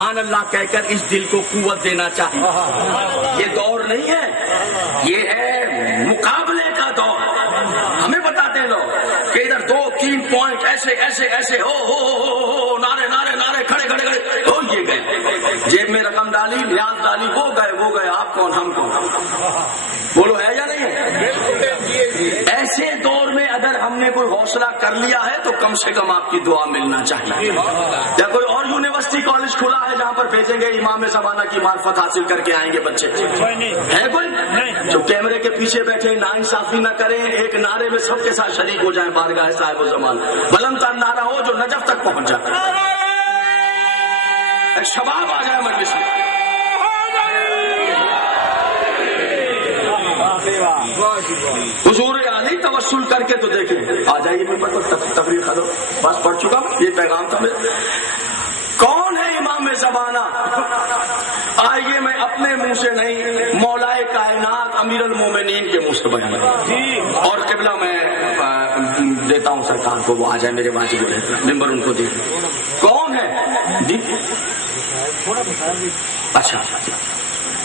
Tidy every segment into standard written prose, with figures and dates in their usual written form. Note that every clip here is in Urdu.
سبحان اللہ کہہ کر اس دل کو قوت دینا چاہیے. یہ دور نہیں ہے، یہ ہے مقابلے کا دور. ہمیں بتاتے ہیں لوگ کہ ادھر 2-3 پوائنٹ ایسے ایسے ایسے ہو نعرے نعرے نعرے کھڑے کھڑے کھڑے ہو، یہ گئے جیب میں رقم ڈالی ریاض ڈالی، وہ گئے آپ کون ہم کون. بولو ہے یا نہیں ہے؟ ایسے دور میں اگر ہم نے کوئی حوصلہ کر لیا ہے تو کم سے کم آپ کی دعا ملنا چاہیے. یا کوئی اور یونیورسٹی کالج کھلا ہے جہاں پر بھیجیں گے امام زمانہ کی معرفت حاصل کر کے آئیں گے بچے؟ ہے کوئی جو کیمرے کے پیچھے بیٹھے ناانصافی نہ کریں، ایک نعرے میں سب کے ساتھ شریک ہو جائیں بارگاہ صاحب الزمان. بلند تر نعرہ ہو جو نجف تک پہنچ جائے، ایک شباب آ جائے مجلس میں. حضور علی توسل کر کے تو دیکھیں. آ جائیے ممبر پر، تقریر ختم، بس پڑھ چکا یہ پیغام تھا میرا. کون ہے امام زمانہ؟ آئیے میں اپنے منہ سے نہیں، مولا کائنات امیر المومنین کے منہ سے بیان اور قبلہ میں دیتا ہوں سرکار کو، وہ آ جائے میرے واجب ممبر ان کو دے. کون ہے؟ اچھا،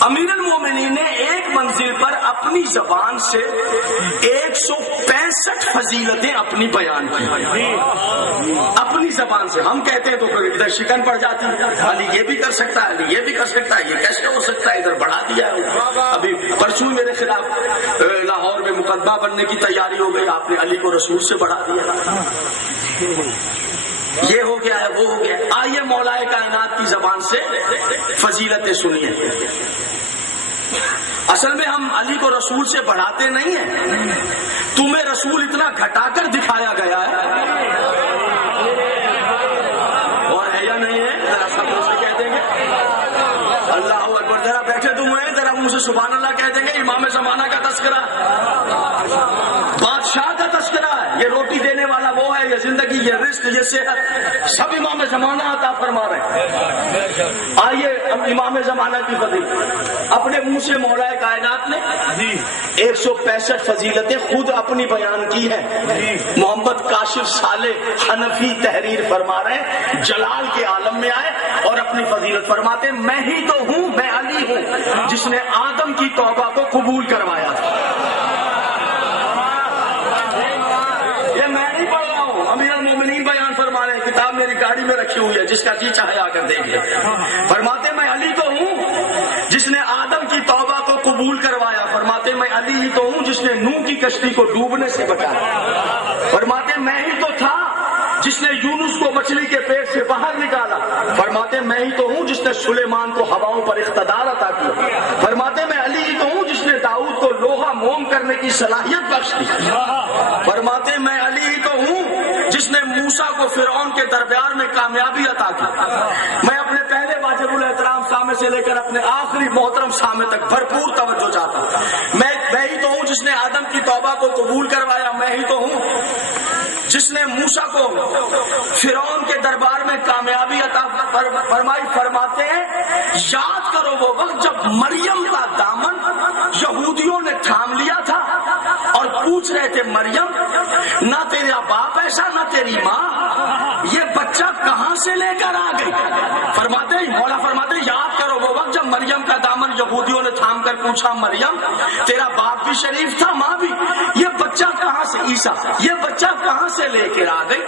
امیر المومنین نے ایک منزل پر اپنی زبان سے 165 فضیلتیں اپنی بیان کی، اپنی زبان سے. ہم کہتے ہیں تو ادھر شکن پڑ جاتی ہے، علی یہ بھی کر سکتا ہے، علی یہ بھی کر سکتا ہے، یہ کیسے ہو سکتا ہے، ادھر بڑھا دیا ہے. ابھی پرسوں میرے خلاف لاہور میں مقدمہ بننے کی تیاری ہو گئی، آپ نے علی کو رسول سے بڑھا دیا. یہ ہو گیا ہے، وہ ہو گیا. آئیے مولا کائنات کی زبان سے فضیلتیں سنیے. اصل میں ہم علی کو رسول سے بڑھاتے نہیں ہیں، تمہیں رسول اتنا گھٹا کر دکھایا گیا ہے. اور ہے یا نہیں ہے؟ ذرا سب سے کہہ دیں گے اللہ اکبر. ذرا بیٹھے تم ہیں، ذرا منہ سے سبحان اللہ کہہ دیں گے. امام زمانہ کا تذکرہ، بادشاہ کا تذکرہ ہے. یہ روٹی دینے والا وہ ہے، یہ زندگی، یہ رزق، یہ صحت، سب امام زمانہ عطا فرما رہے ہیں. آئیے امام زمانہ کی فضیلت اپنے منہ سے مولا کائنات نے 165 فضیلتیں خود اپنی بیان کی ہیں. محمد کاشف صالح حنفی تحریر فرما رہے ہیں، جلال کے عالم میں آئے اور اپنی فضیلت فرماتے ہیں. میں ہی تو ہوں، میں علی ہوں جس نے آدم کی توبہ کو قبول کروایا تھا. یہ میں نہیں پڑھ رہا ہوں، امیر المومنین بیان فرما رہے ہیں. کتاب میری گاڑی میں رکھی ہوئی ہے، جس کا جی چاہے آ کر دیکھ لے. فرماتے میں علی تو ہوں جس نے آدم کی توبہ کو قبول کروایا. فرماتے میں علی ہی تو ہوں جس نے نوح کی کشتی کو ڈوبنے سے بچایا. فرماتے میں ہی تو تھا جس نے یونس کو مچھلی کے پیٹ سے باہر نکالا. فرماتے میں ہی تو ہوں جس نے سلیمان کو ہواؤں پر اقتدار عطا کیا. فرماتے میں علی ہی تو ہوں جس نے داؤد کو لوہا موم کرنے کی صلاحیت بخش دی. فرماتے میں علی ہی تو ہوں جس نے موسیٰ کو فرعون کے دربار میں کامیابی عطا کی. میں اپنے پہلے واجب الاحترام سامنے سے لے کر اپنے آخری محترم سامنے تک بھرپور توجہ چاہتا ہوں. میں ہی تو ہوں جس نے آدم کی توبہ کو قبول کروایا. میں ہی تو ہوں جس نے موسیٰ کو فرعون کے دربار میں کامیابی عطا فرمائی. فرماتے ہیں یاد کرو وہ وقت جب مریم کا دامن یہودیوں نے تھام لیا تھا اور پوچھ رہے تھے مریم نہ تیرا باپ ایسا نہ تیری ماں، یہ بچہ کہاں سے لے کر آ گئی. فرماتے مولا فرماتے یاد کرو وہ وقت جب مریم کا دامن یہودیوں نے تھام کر پوچھا مریم تیرا باپ بھی شریف تھا ماں بھی، یہ بچہ کہاں سے، عیسیٰ یہ بچہ کہاں سے لے کر آ گئی.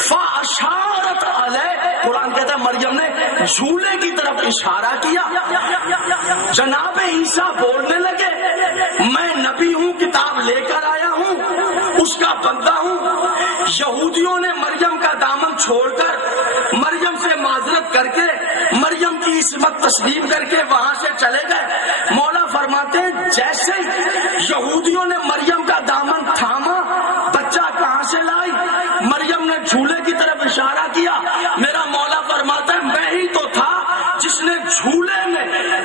فاشارت علیہ، قرآن کہتا ہے مریم نے جھولے کی طرف اشارہ کیا. جناب عیسیٰ بولنے لگے میں نبی ہوں، کتاب لے کر آیا ہوں، اس کا بندہ ہوں. یہودیوں نے مریم کا دامن چھوڑ کر مریم سے معذرت کر کے مریم کی عصمت تسلیم کر کے وہاں سے چلے گئے. مولا فرماتے ہیں جیسے یہودیوں نے مریم کا دامن تھاما، بچہ کہاں سے لائی؟ مریم نے جھولے کی طرف اشارہ کیا. میرا مولا فرماتا ہے میں ہی تو تھا جس نے جھولے میں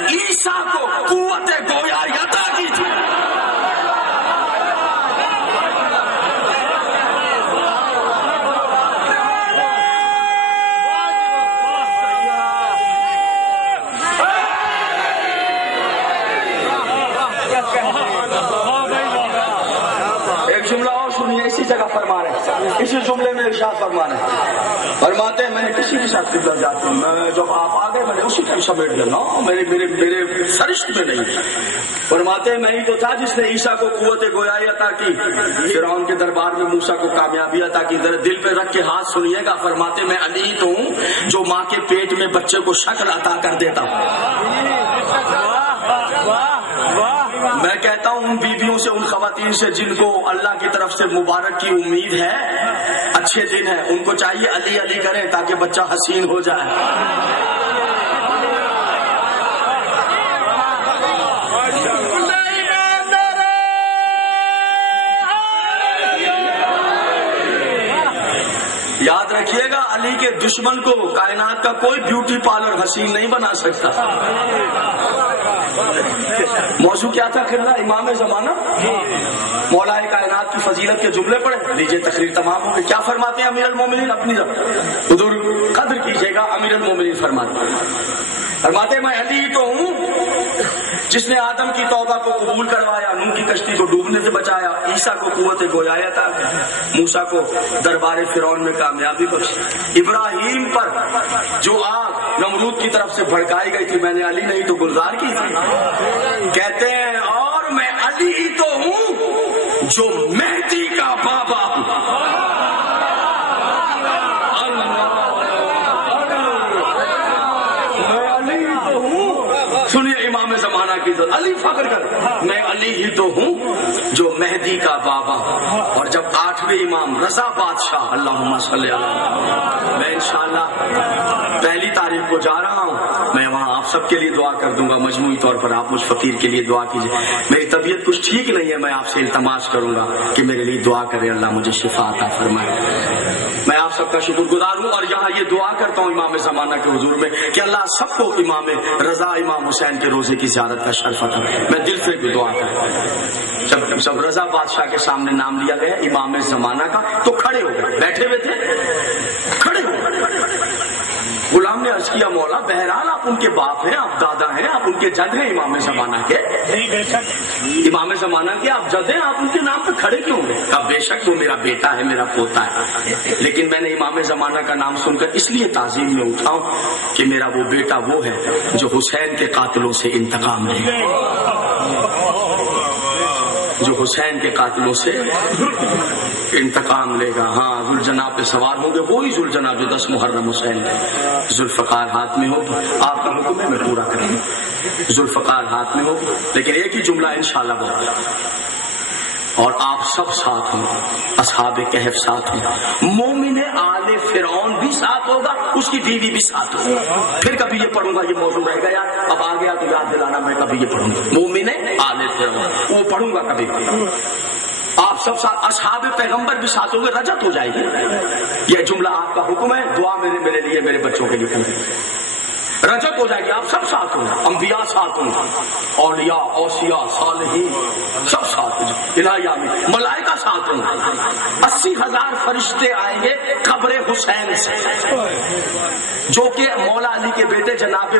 عیسیٰ کو قوت گویائی عطا کی تھی. اسی جملے میں ارشاد فرمانا ہے، فرماتے ہیں میں نے کسی کے ساتھ قبلہ جاتا ہوں، میں جب آپ آ گئے میں نے اسی ٹائم سمیٹ دیا، میرے سرشت میں نہیں۔ فرماتے ہیں میں ہی تو تھا جس نے عیسیٰ کو قوت گویائی عطا کی، فرعون کے دربار میں موسیٰ کو کامیابی عطا کی۔ ذرا دل پہ رکھ کے ہاتھ سنیے گا، فرماتے میں علی ہی تو ہوں جو ماں کے پیٹ میں بچے کو شکل عطا کر دیتا ہوں۔ میں کہتا ہوں ان بیویوں سے، ان خواتین سے جن کو اللہ کی طرف سے مبارک کی امید ہے، اچھے دن ہے، ان کو چاہیے علی علی کریں تاکہ بچہ حسین ہو جائے۔ یاد رکھیے گا علی کے دشمن کو کائنات کا کوئی بیوٹی پارلر حسین نہیں بنا سکتا۔ موضوع کیا تھا کھلا؟ امام زمانہ، مولا کائنات کی فضیلت کے جملے پڑھے لیجیے، تقریر تمام ہو گئی۔ کیا فرماتے ہیں امیر المومنین؟ اپنی حضور قدر کیجیے گا، امیر المومنین فرماتے میں علی تو ہوں جس نے آدم کی توبہ کو قبول کروایا، نوح کی کشتی کو ڈوبنے سے بچایا، عیسیٰ کو قوت گویائی عطا کی، موسیٰ کو دربار فرعون میں کامیابی بخشی، ابراہیم پر جو آگ نمرود کی طرف سے بھڑکائی گئی تھی میں نے علی نہیں تو گلزار کی تھی۔ کہتے ہیں اور میں علی ہی تو ہوں جو مہدی کا بابا ہوں۔ سنیے امام زمانہ کی تو علی فخر کر، میں علی ہی تو ہوں جو مہدی کا بابا ہوں۔ اور جب 8ویں امام رضا بادشاہ، اللہم صلی اللہ، میں انشاءاللہ 1 تاریخ کو جا رہا ہوں، میں وہاں آپ سب کے لیے دعا کر دوں گا، مجموعی طور پر آپ مجھ فقیر کے لیے دعا کیجیے۔ میری طبیعت کچھ ٹھیک نہیں ہے، میں آپ سے التماس کروں گا کہ میرے لیے دعا کرے، اللہ مجھے شفا عطا فرمائے۔ میں آپ سب کا شکر گزار ہوں اور یہاں یہ دعا کرتا ہوں امام زمانہ کے حضور میں کہ اللہ سب کو امام رضا امام حسین کے روزے کی زیارت کا شرف عطا کرے۔ میں دل سے دعا کرتا ہوں۔ جب رضا بادشاہ کے سامنے نام لیا گیا امام زمانہ کا تو کھڑے ہو گئے، بیٹھے ہوئے تھے کھڑے ہو گئے۔ غلام نے عرض کیا مولا بہرحال آپ ان کے باپ ہیں، آپ دادا ہیں، آپ ان کے جد ہیں امام زمانہ کے، امام زمانہ کے آپ جد ہیں، آپ ان کے نام پہ کھڑے کیوں ہوئے؟ کہا بے شک وہ میرا بیٹا ہے، میرا پوتا ہے، لیکن میں نے امام زمانہ کا نام سن کر اس لیے تعظیم میں اٹھا ہوں کہ میرا وہ بیٹا وہ ہے جو حسین کے قاتلوں سے انتقام لے، جو حسین کے قاتلوں سے انتقام لے گا۔ ہاں ذوالجناب پہ سوار ہوں گے، وہی ذوالجناب جو 10 محرم حسین ذوالفقار ہاتھ میں ہو، تو آپ کا حکم ہے میں پورا کروں گا، ذوالفقار ہاتھ میں ہو، لیکن ایک ہی جملہ انشاءاللہ بہت، اور آپ سب ساتھ ہوں، اصحاب کہف ساتھ ہوں، مومن آل فرعون بھی ساتھ ہوگا، اس کی بیوی بھی ساتھ ہوگا۔ پھر کبھی یہ پڑھوں گا، یہ موضوع رہ گیا، اب آ گیا تو یاد دلانا، میں کبھی یہ پڑھوں گا مومن آل فرعون، وہ پڑھوں گا کبھی۔ آپ سب ساتھ، اصحاب پیغمبر بھی ساتھ ہوں گے، رجت ہو جائے گی۔ یہ جملہ آپ کا حکم ہے، دعا میرے لیے میرے بچوں کے لیے، رجت ہو جائے گی، آپ سب ساتھ ہوں، انبیاء ساتھ ہوں، اولیاء اوصیاء صالحین سب ساتھ ہوں، الہیہ میں ملائکہ ساتھ ہوں، 80,000 فرشتے آئیں گے قبر حسین سے، جو کہ مولا علی کے بیٹے جناب